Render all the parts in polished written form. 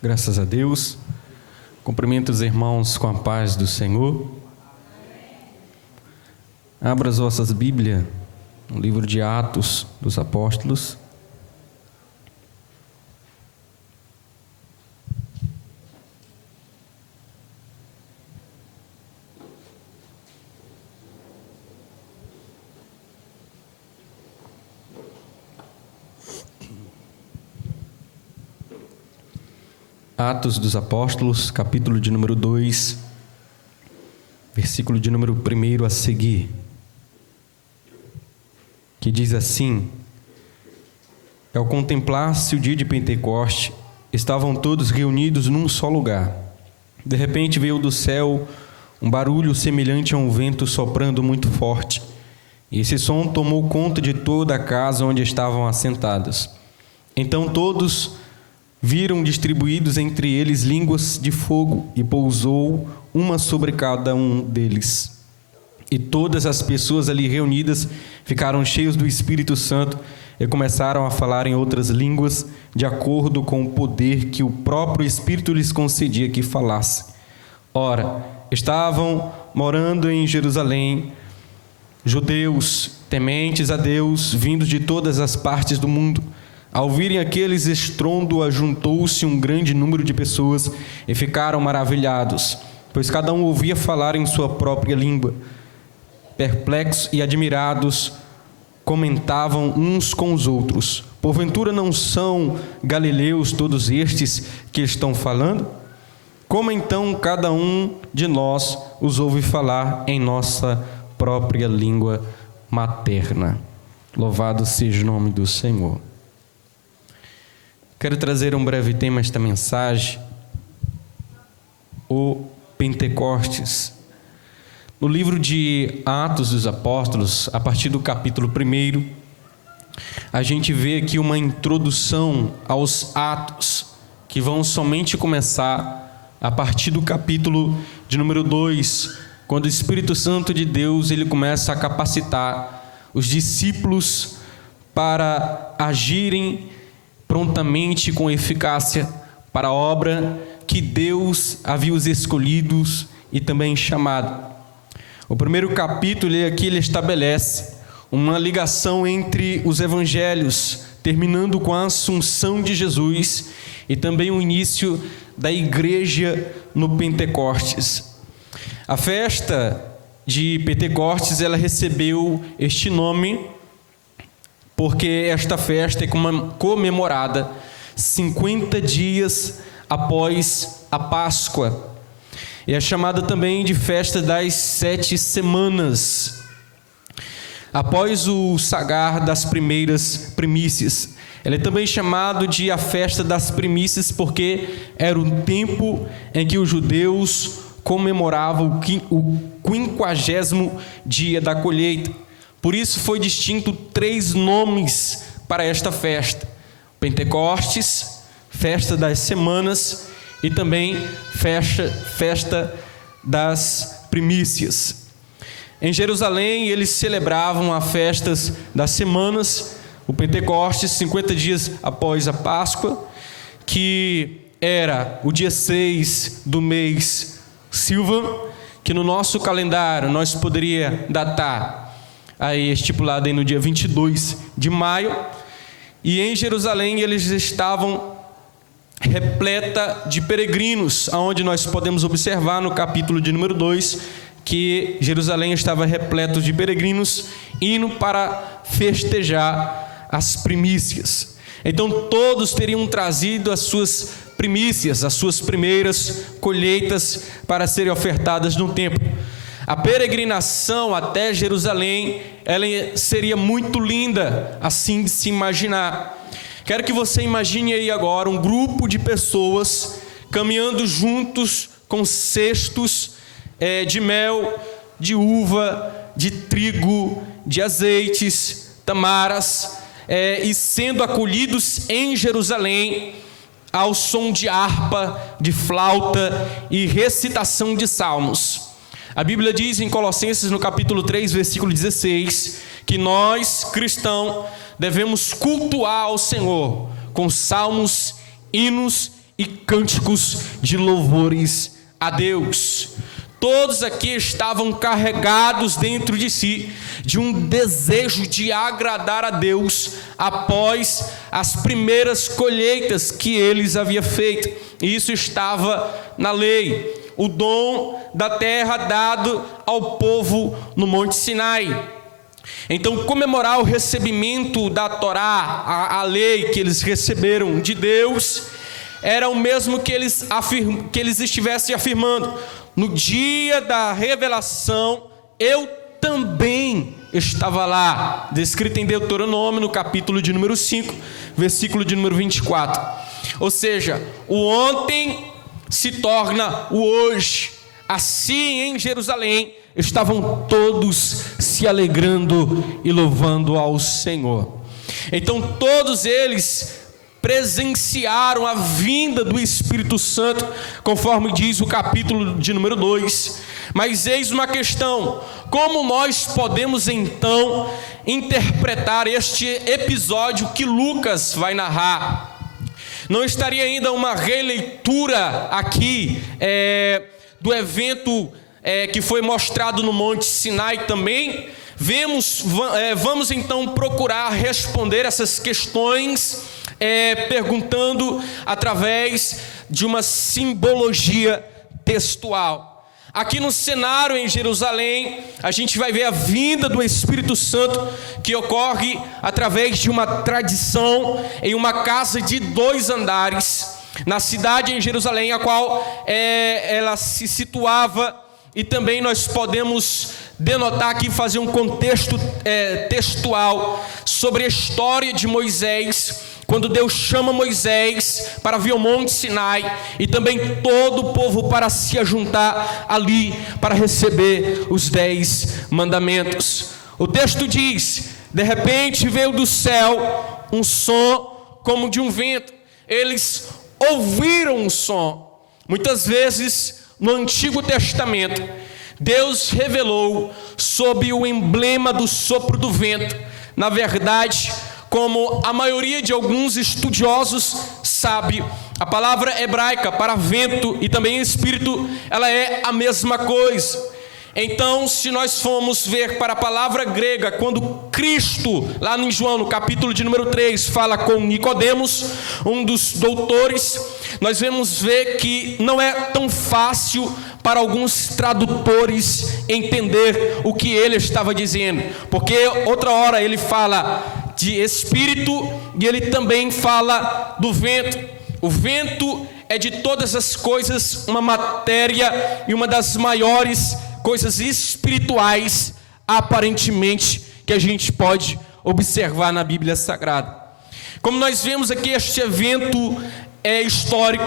Graças a Deus. Cumprimento os irmãos com a paz do Senhor. Abra as vossas Bíblias no livro de Atos dos Apóstolos. Atos dos Apóstolos, capítulo de número 2, versículo de número 1 a seguir, que diz assim: ao contemplar-se o dia de Pentecoste, estavam todos reunidos num só lugar. De repente veio do céu um barulho semelhante a um vento soprando muito forte, e esse som tomou conta de toda a casa onde estavam assentados. Então todos viram distribuídos entre eles línguas de fogo, e pousou uma sobre cada um deles. E todas as pessoas ali reunidas ficaram cheios do Espírito Santo e começaram a falar em outras línguas, de acordo com o poder que o próprio Espírito lhes concedia que falasse. Ora, estavam morando em Jerusalém judeus tementes a Deus, vindos de todas as partes do mundo. Ao ouvirem aqueles estrondo, ajuntou-se um grande número de pessoas e ficaram maravilhados, pois cada um ouvia falar em sua própria língua. Perplexos e admirados, comentavam uns com os outros: porventura não são galileus todos estes que estão falando? Como então cada um de nós os ouve falar em nossa própria língua materna? Louvado seja o nome do Senhor. Quero trazer um breve tema a esta mensagem: o Pentecostes. No livro de Atos dos Apóstolos, a partir do capítulo 1, a gente vê aqui uma introdução aos Atos, que vão somente começar a partir do capítulo de número 2, quando o Espírito Santo de Deus ele começa a capacitar os discípulos para agirem prontamente, com eficácia, para a obra que Deus havia os escolhidos e também chamado. O primeiro capítulo aqui ele estabelece uma ligação entre os evangelhos, terminando com a assunção de Jesus e também o início da igreja no Pentecostes. A festa de Pentecostes ela recebeu este nome porque esta festa é comemorada 50 dias após a Páscoa. E é chamada também de festa das 7 semanas, após o sagar das primeiras primícias. Ela é também chamada de a festa das primícias porque era o tempo em que os judeus comemoravam o 50º dia da colheita. Por isso foi distinto 3 nomes para esta festa: Pentecostes, festa das semanas e também festa das primícias. Em Jerusalém eles celebravam as festas das semanas, o Pentecostes, 50 dias após a Páscoa, que era o dia 6 do mês Silvan, que no nosso calendário nós poderia datar aí estipulado aí no dia 22 de maio, e em Jerusalém eles estavam repleta de peregrinos, aonde nós podemos observar no capítulo de número 2, que Jerusalém estava repleto de peregrinos, indo para festejar as primícias. Então todos teriam trazido as suas primícias, as suas primeiras colheitas para serem ofertadas no templo. A peregrinação até Jerusalém, ela seria muito linda, assim de se imaginar. Quero que você imagine aí agora um grupo de pessoas caminhando juntos com cestos de mel, de uva, de trigo, de azeites, tamaras, e sendo acolhidos em Jerusalém ao som de harpa, de flauta e recitação de salmos. A Bíblia diz em Colossenses, no capítulo 3, versículo 16, que nós, cristãos, devemos cultuar ao Senhor com salmos, hinos e cânticos de louvores a Deus. Todos aqui estavam carregados dentro de si de um desejo de agradar a Deus após as primeiras colheitas que eles haviam feito. E isso estava na lei, o dom da terra dado ao povo no Monte Sinai. Então, comemorar o recebimento da Torá, a lei que eles receberam de Deus, era o mesmo que eles estivessem afirmando: no dia da revelação, eu também estava lá, descrito em Deuteronômio, no capítulo de número 5, versículo de número 24. Ou seja, o ontem se torna o hoje. Assim, em Jerusalém, estavam todos se alegrando e louvando ao Senhor. Então, todos eles presenciaram a vinda do Espírito Santo, conforme diz o capítulo de número 2. Mas eis uma questão: como nós podemos então interpretar este episódio que Lucas vai narrar? Não estaria ainda uma releitura aqui do evento que foi mostrado no Monte Sinai também? Vamos então procurar responder essas questões perguntando através de uma simbologia textual. Aqui no cenário em Jerusalém, a gente vai ver a vinda do Espírito Santo, que ocorre através de uma tradição em uma casa de 2 andares, na cidade em Jerusalém, a qual ela se situava. E também nós podemos denotar aqui, fazer um contexto textual sobre a história de Moisés, quando Deus chama Moisés para vir ao Monte Sinai, e também todo o povo para se ajuntar ali, para receber os 10 mandamentos. O texto diz: de repente veio do céu um som como de um vento. Eles ouviram um som. Muitas vezes no Antigo Testamento, Deus revelou sob o emblema do sopro do vento. Na verdade, como a maioria de alguns estudiosos sabe, a palavra hebraica para vento e também espírito, ela é a mesma coisa. Então, se nós formos ver para a palavra grega, quando Cristo, lá em João, no capítulo de número 3, fala com Nicodemos, um dos doutores, nós vamos ver que não é tão fácil para alguns tradutores entender o que ele estava dizendo, porque outra hora ele fala de espírito e ele também fala do vento. O vento é de todas as coisas uma matéria e uma das maiores coisas espirituais, aparentemente, que a gente pode observar na Bíblia Sagrada. Como nós vemos aqui, este evento histórico,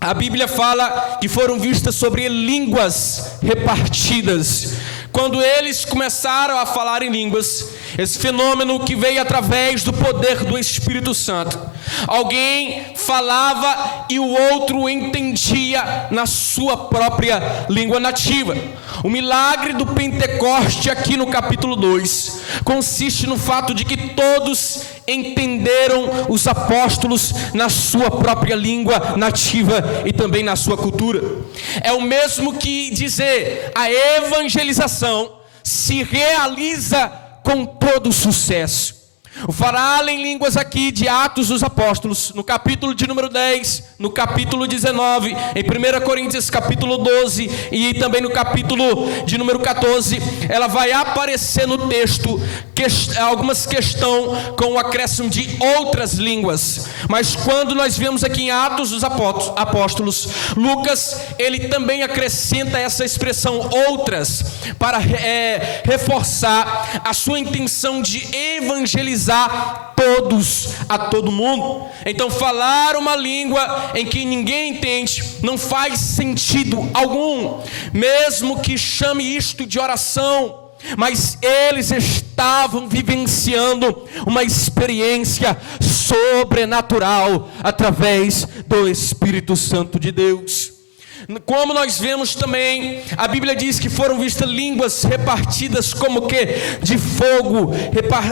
a Bíblia fala que foram vistas sobre ele línguas repartidas. Quando eles começaram a falar em línguas, esse fenômeno que veio através do poder do Espírito Santo, alguém falava e o outro entendia na sua própria língua nativa. O milagre do Pentecoste aqui no capítulo 2 consiste no fato de que todos entenderam os apóstolos na sua própria língua nativa e também na sua cultura. É o mesmo que dizer: a evangelização se realiza com todo sucesso. O falar em línguas aqui de Atos dos Apóstolos, no capítulo de número 10, no capítulo 19, em 1 Coríntios capítulo 12 e também no capítulo de número 14, ela vai aparecer no texto algumas questões com o acréscimo de outras línguas. Mas quando nós vemos aqui em Atos dos Apóstolos, Lucas, ele também acrescenta essa expressão outras, para reforçar a sua intenção de evangelizar todos, a todo mundo. Então, falar uma língua em que ninguém entende não faz sentido algum, mesmo que chame isto de oração. Mas eles estavam vivenciando uma experiência sobrenatural através do Espírito Santo de Deus. Como nós vemos também, a Bíblia diz que foram vistas línguas repartidas como que de fogo,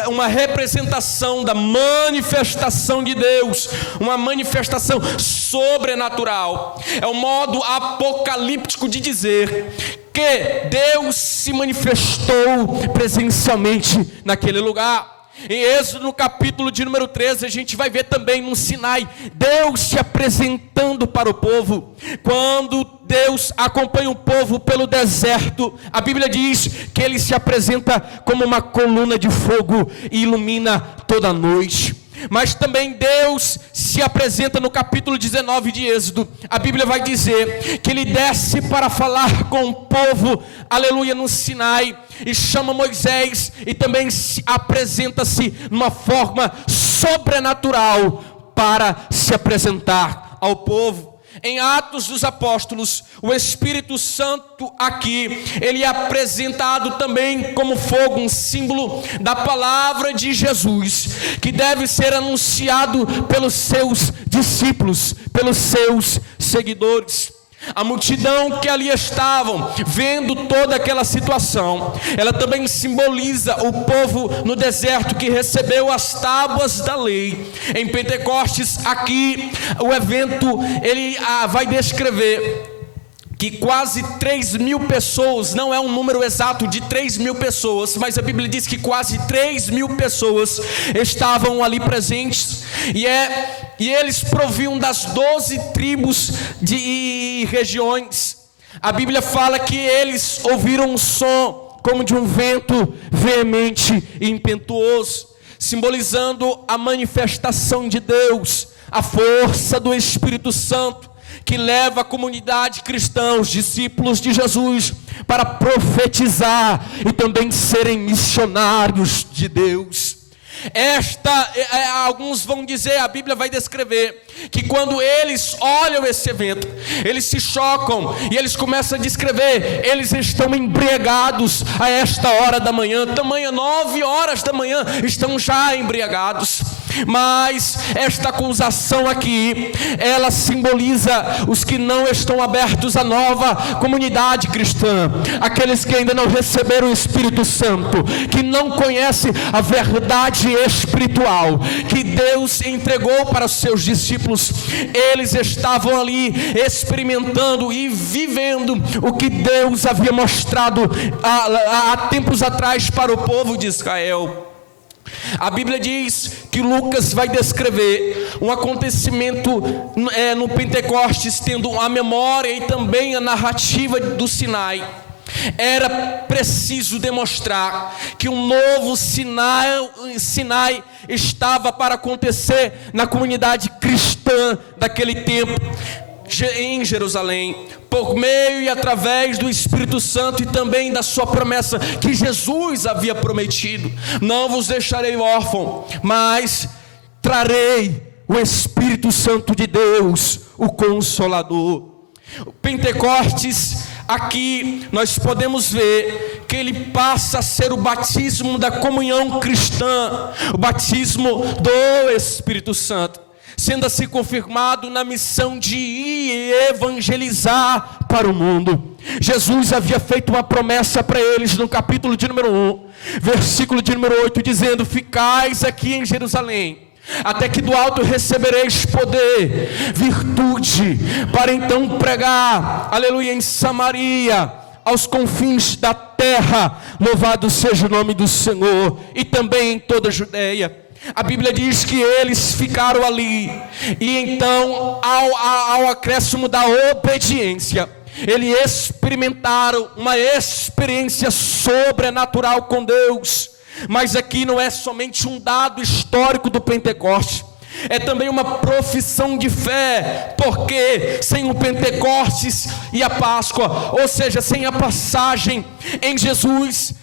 uma representação da manifestação de Deus, uma manifestação sobrenatural. É o modo apocalíptico de dizer que Deus se manifestou presencialmente naquele lugar. Em Êxodo, no capítulo de número 13, a gente vai ver também no Sinai, Deus se apresentando para o povo. Quando Deus acompanha o povo pelo deserto, a Bíblia diz que Ele se apresenta como uma coluna de fogo e ilumina toda a noite. Mas também Deus se apresenta no capítulo 19 de Êxodo. A Bíblia vai dizer que Ele desce para falar com o povo, aleluia, no Sinai, e chama Moisés, e também apresenta-se numa forma sobrenatural para se apresentar ao povo. Em Atos dos Apóstolos, o Espírito Santo aqui, ele é apresentado também como fogo, um símbolo da palavra de Jesus, que deve ser anunciado pelos seus discípulos, pelos seus seguidores. A multidão que ali estavam, vendo toda aquela situação, ela também simboliza o povo no deserto que recebeu as tábuas da lei. Em Pentecostes, aqui, o evento, ele vai descrever que quase 3.000 pessoas, não é um número exato de 3.000 pessoas, mas a Bíblia diz que quase 3.000 pessoas estavam ali presentes, e eles provinham das 12 tribos e regiões. A Bíblia fala que eles ouviram um som como de um vento veemente e impetuoso, simbolizando a manifestação de Deus, a força do Espírito Santo, que leva a comunidade cristã, os discípulos de Jesus, para profetizar e também serem missionários de Deus. Alguns vão dizer, a Bíblia vai descrever, que quando eles olham esse evento, eles se chocam, e eles começam a descrever, eles estão embriagados a esta hora da manhã, tamanha 9 horas da manhã, estão já embriagados. Mas esta acusação aqui, ela simboliza os que não estão abertos à nova comunidade cristã, aqueles que ainda não receberam o Espírito Santo, que não conhecem a verdade espiritual que Deus entregou para os seus discípulos. Eles estavam ali experimentando e vivendo o que Deus havia mostrado há tempos atrás para o povo de Israel. A Bíblia diz que Lucas vai descrever um acontecimento no Pentecostes, tendo a memória e também a narrativa do Sinai. Era preciso demonstrar que um novo Sinai estava para acontecer na comunidade cristã daquele tempo, em Jerusalém, por meio e através do Espírito Santo e também da sua promessa que Jesus havia prometido: não vos deixarei órfão, mas trarei o Espírito Santo de Deus, o Consolador. O Pentecostes, aqui nós podemos ver que ele passa a ser o batismo da comunhão cristã, o batismo do Espírito Santo, sendo assim confirmado na missão de ir e evangelizar para o mundo. Jesus havia feito uma promessa para eles no capítulo de número 1, versículo de número 8, dizendo: ficais aqui em Jerusalém, até que do alto recebereis poder, virtude, para então pregar, aleluia, em Samaria, aos confins da terra, louvado seja o nome do Senhor, e também em toda a Judeia. A Bíblia diz que eles ficaram ali, e então ao acréscimo da obediência, eles experimentaram uma experiência sobrenatural com Deus. Mas aqui não é somente um dado histórico do Pentecostes, é também uma profissão de fé, porque sem o Pentecostes e a Páscoa, ou seja, sem a passagem em Jesus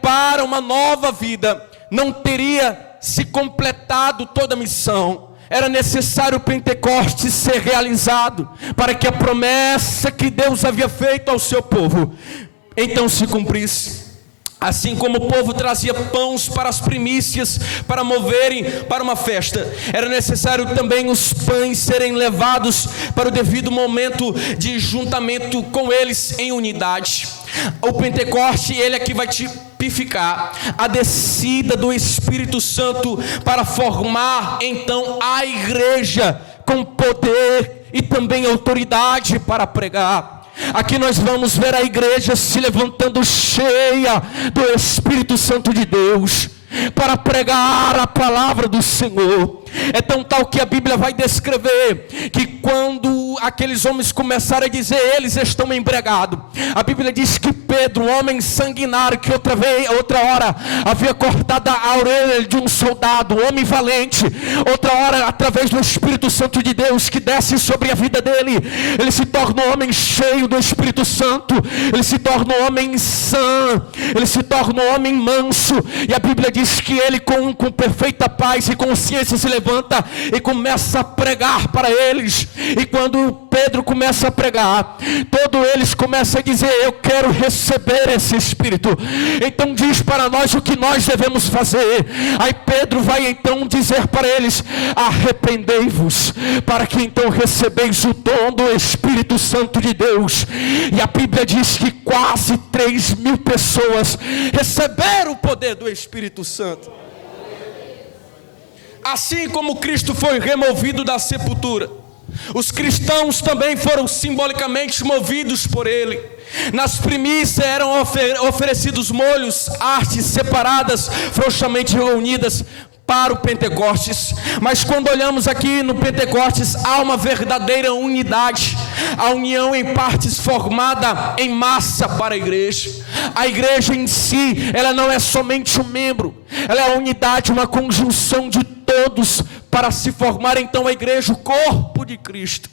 para uma nova vida, não teria se completado toda a missão. Era necessário o Pentecostes ser realizado, para que a promessa que Deus havia feito ao seu povo então se cumprisse. Assim como o povo trazia pães para as primícias, para moverem para uma festa, era necessário também os pães serem levados para o devido momento de juntamento com eles em unidade. O Pentecoste, ele aqui vai tipificar a descida do Espírito Santo para formar então a igreja com poder e também autoridade para pregar. Aqui nós vamos ver a igreja se levantando cheia do Espírito Santo de Deus para pregar a palavra do Senhor. É tão tal que a Bíblia vai descrever que quando aqueles homens começaram a dizer eles estão embriagados, a Bíblia diz que Pedro, um homem sanguinário que outra hora havia cortado a orelha de um soldado, um homem valente, outra hora através do Espírito Santo de Deus que desce sobre a vida dele, ele se torna um homem cheio do Espírito Santo, ele se torna um homem sã, ele se torna um homem manso, e a Bíblia diz que ele com perfeita paz e consciência se levanta e começa a pregar para eles. E quando Pedro começa a pregar, todos eles começam a dizer: eu quero receber esse Espírito. Então diz para nós o que nós devemos fazer. Aí Pedro vai então dizer para eles: arrependei-vos, para que então recebeis o dom do Espírito Santo de Deus. E a Bíblia diz que quase 3.000 pessoas receberam o poder do Espírito Santo. Assim como Cristo foi removido da sepultura, os cristãos também foram simbolicamente movidos por Ele. Nas primícias eram oferecidos molhos, artes separadas, frouxamente reunidas para o Pentecostes. Mas quando olhamos aqui no Pentecostes, há uma verdadeira unidade, a união em partes formada em massa para a igreja. A igreja em si, ela não é somente um membro, ela é a unidade, uma conjunção de todos para se formar então a igreja, o corpo de Cristo.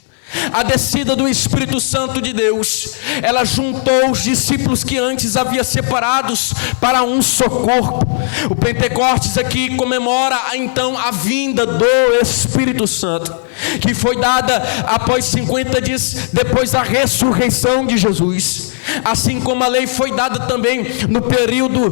A descida do Espírito Santo de Deus, ela juntou os discípulos que antes havia separados para um só corpo. O Pentecostes aqui comemora então a vinda do Espírito Santo, que foi dada após 50 dias depois da ressurreição de Jesus. Assim como a lei foi dada também no período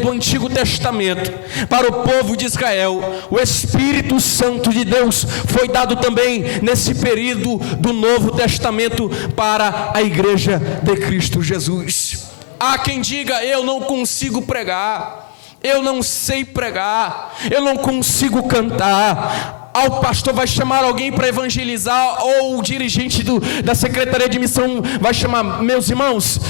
do Antigo Testamento para o povo de Israel, o Espírito Santo de Deus foi dado também nesse período do Novo Testamento para a igreja de Cristo Jesus. Há quem diga: eu não consigo pregar, eu não sei pregar, eu não consigo cantar. O pastor vai chamar alguém para evangelizar, ou o dirigente da Secretaria de Missão vai chamar: meus irmãos,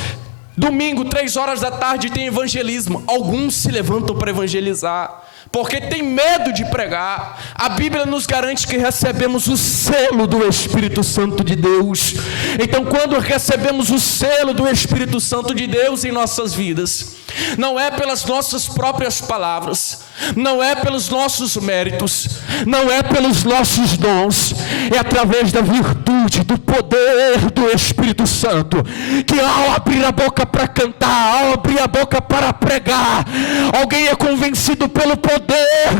domingo 3 horas da tarde tem evangelismo. Alguns se levantam para evangelizar porque tem medo de pregar. A Bíblia nos garante que recebemos o selo do Espírito Santo de Deus. Então, quando recebemos o selo do Espírito Santo de Deus em nossas vidas, não é pelas nossas próprias palavras, não é pelos nossos méritos, não é pelos nossos dons, é através da virtude, do poder do Espírito Santo, que ao abrir a boca para cantar, ao abrir a boca para pregar, alguém é convencido pelo poder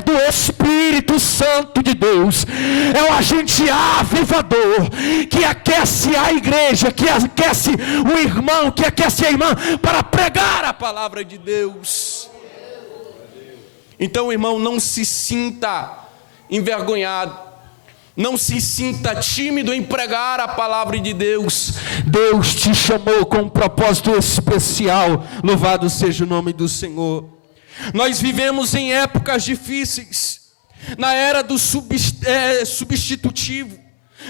do Espírito Santo de Deus. É o agente avivador que aquece a igreja, que aquece o irmão, que aquece a irmã para pregar a palavra de Deus. Então, irmão, não se sinta envergonhado, não se sinta tímido em pregar a palavra de Deus. Deus te chamou com um propósito especial. Louvado seja o nome do Senhor. Nós vivemos em épocas difíceis, na era do substitutivo,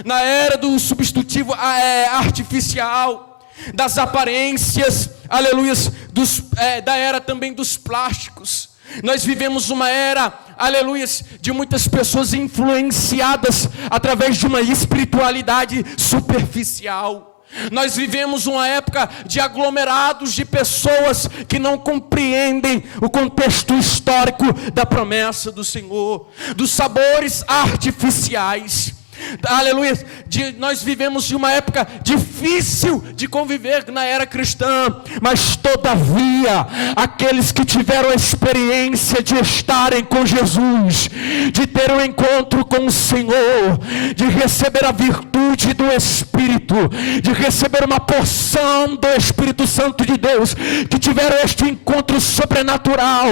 na era do substitutivo artificial, das aparências, aleluias, da era também dos plásticos. Nós vivemos uma era, aleluias, de muitas pessoas influenciadas através de uma espiritualidade superficial. Nós vivemos uma época de aglomerados de pessoas que não compreendem o contexto histórico da promessa do Senhor, dos sabores artificiais. aleluia, nós vivemos de uma época difícil de conviver na era cristã, mas todavia, aqueles que tiveram a experiência de estarem com Jesus, de ter um encontro com o Senhor, de receber a virtude do Espírito, de receber uma porção do Espírito Santo de Deus, que tiveram este encontro sobrenatural,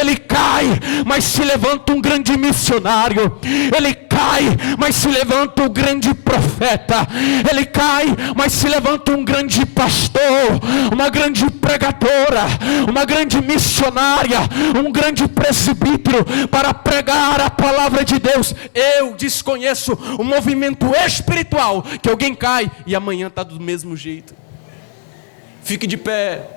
ele cai, mas se levanta um grande missionário, ele cai, mas se levanta um grande profeta, ele cai, mas se levanta um grande pastor, uma grande pregadora, uma grande missionária, um grande presbítero, para pregar a palavra de Deus. Eu desconheço um movimento espiritual que alguém cai e amanhã está do mesmo jeito. Fique de pé.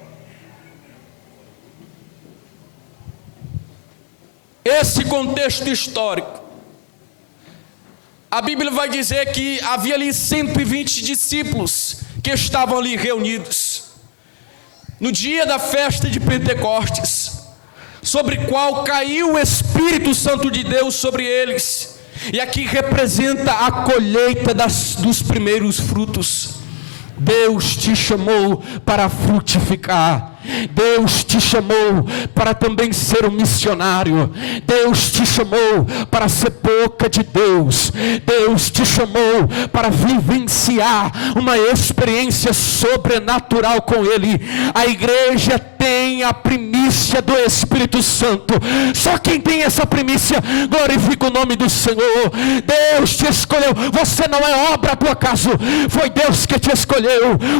Esse contexto histórico, a Bíblia vai dizer que havia ali 120 discípulos que estavam ali reunidos no dia da festa de Pentecostes, sobre qual caiu o Espírito Santo de Deus sobre eles, e aqui representa a colheita dos primeiros frutos. Deus te chamou para frutificar. Deus te chamou para também ser um missionário. Deus te chamou para ser boca de Deus. Deus te chamou para vivenciar uma experiência sobrenatural com Ele. A igreja tem a primícia do Espírito Santo. Só quem tem essa primícia glorifica o nome do Senhor. Deus te escolheu. Você não é obra do acaso. Foi Deus que te escolheu.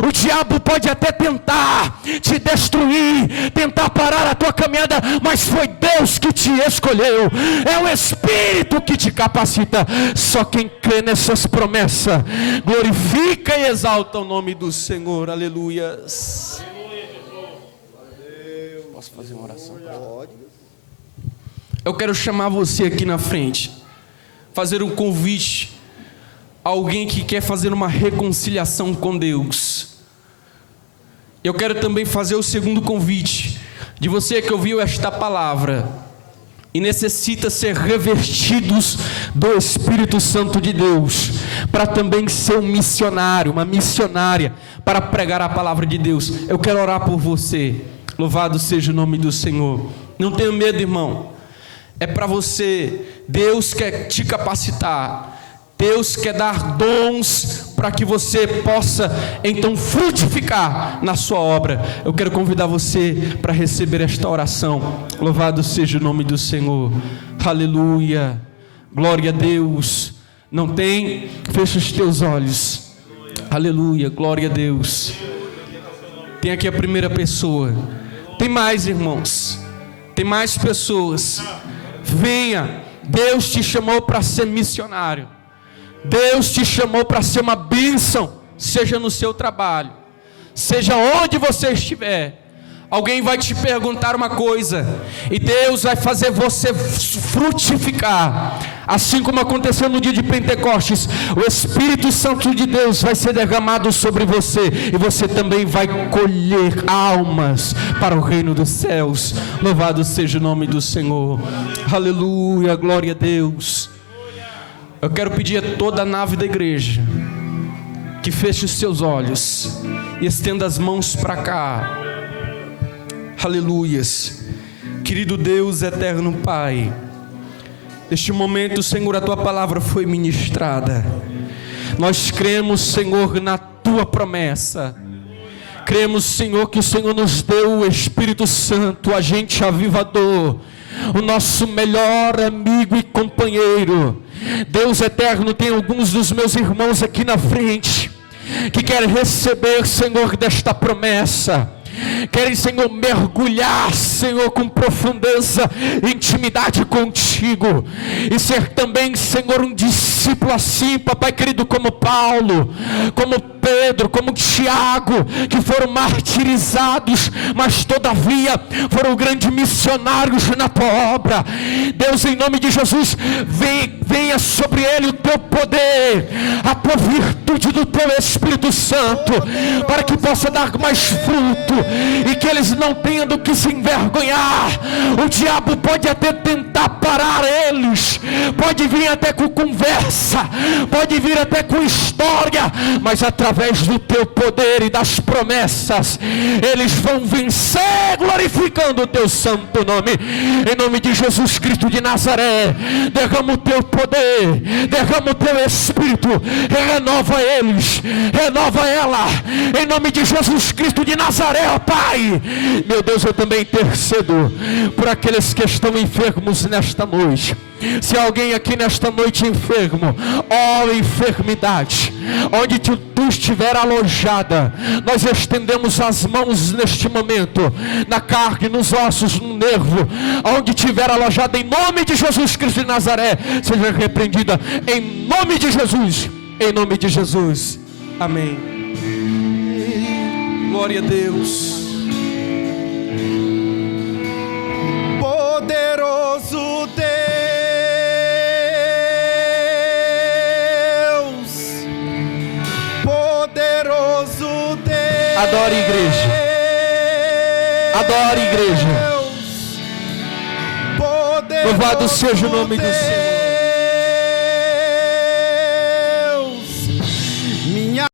O diabo pode até tentar te destruir, tentar parar a tua caminhada, mas foi Deus que te escolheu. É o Espírito que te capacita. Só quem crê nessas promessas glorifica e exalta o nome do Senhor. Aleluias. Posso fazer uma oração? Eu quero chamar você aqui na frente, fazer um convite a alguém que quer fazer uma reconciliação com Deus. Eu quero também fazer o segundo convite, de você que ouviu esta palavra e necessita ser revestidos do Espírito Santo de Deus, para também ser um missionário, uma missionária, para pregar a palavra de Deus. Eu quero orar por você. Louvado seja o nome do Senhor. Não tenha medo, irmão. É para você. Deus quer te capacitar. Deus quer dar dons para que você possa então frutificar na sua obra. Eu quero convidar você para receber esta oração. Louvado seja o nome do Senhor. Aleluia. Glória a Deus. Não tem? Fecha os teus olhos. Aleluia. Glória a Deus. Tem aqui a primeira pessoa. Tem mais, irmãos. Tem mais pessoas. Venha. Deus te chamou para ser missionário. Deus te chamou para ser uma bênção, seja no seu trabalho, seja onde você estiver. Alguém vai te perguntar uma coisa, e Deus vai fazer você frutificar, assim como aconteceu no dia de Pentecostes. O Espírito Santo de Deus vai ser derramado sobre você, e você também vai colher almas para o reino dos céus. Louvado seja o nome do Senhor. Aleluia, glória a Deus. Eu quero pedir a toda a nave da igreja que feche os seus olhos e estenda as mãos para cá. Aleluias. Querido Deus, eterno Pai, neste momento, Senhor, a Tua palavra foi ministrada. Nós cremos, Senhor, na Tua promessa. Cremos, Senhor, que o Senhor nos deu o Espírito Santo, o agente avivador, o nosso melhor amigo e companheiro. Deus eterno, tem alguns dos meus irmãos aqui na frente que querem receber, Senhor, desta promessa. Querem, Senhor, mergulhar, Senhor, com profundeza, intimidade contigo, e ser também, Senhor, um discípulo assim, papai querido, como Paulo, como Pedro, como Tiago, que foram martirizados, mas todavia foram grandes missionários na tua obra. Deus, em nome de Jesus, venha sobre ele o teu poder, a tua virtude do teu Espírito Santo, para que possa dar mais fruto, e que eles não tenham do que se envergonhar. O diabo pode até tentar parar eles, pode vir até com conversa, pode vir até com história, mas através do teu poder e das promessas, eles vão vencer, glorificando o teu santo nome. Em nome de Jesus Cristo de Nazaré, derrama o teu poder, derrama o teu Espírito, renova eles, renova ela, em nome de Jesus Cristo de Nazaré, ó Pai. Meu Deus, eu também intercedo por aqueles que estão enfermos nesta noite. Se alguém aqui nesta noite enfermo, ó enfermidade, onde tu estiver alojada, nós estendemos as mãos neste momento, na carne, nos ossos, no nervo, onde estiver alojada, em nome de Jesus Cristo de Nazaré, seja repreendida, em nome de Jesus, em nome de Jesus, amém. Glória a Deus. Poderoso Deus, poderoso Deus. Adore, igreja. Adore, igreja. Louvado seja o nome do Senhor.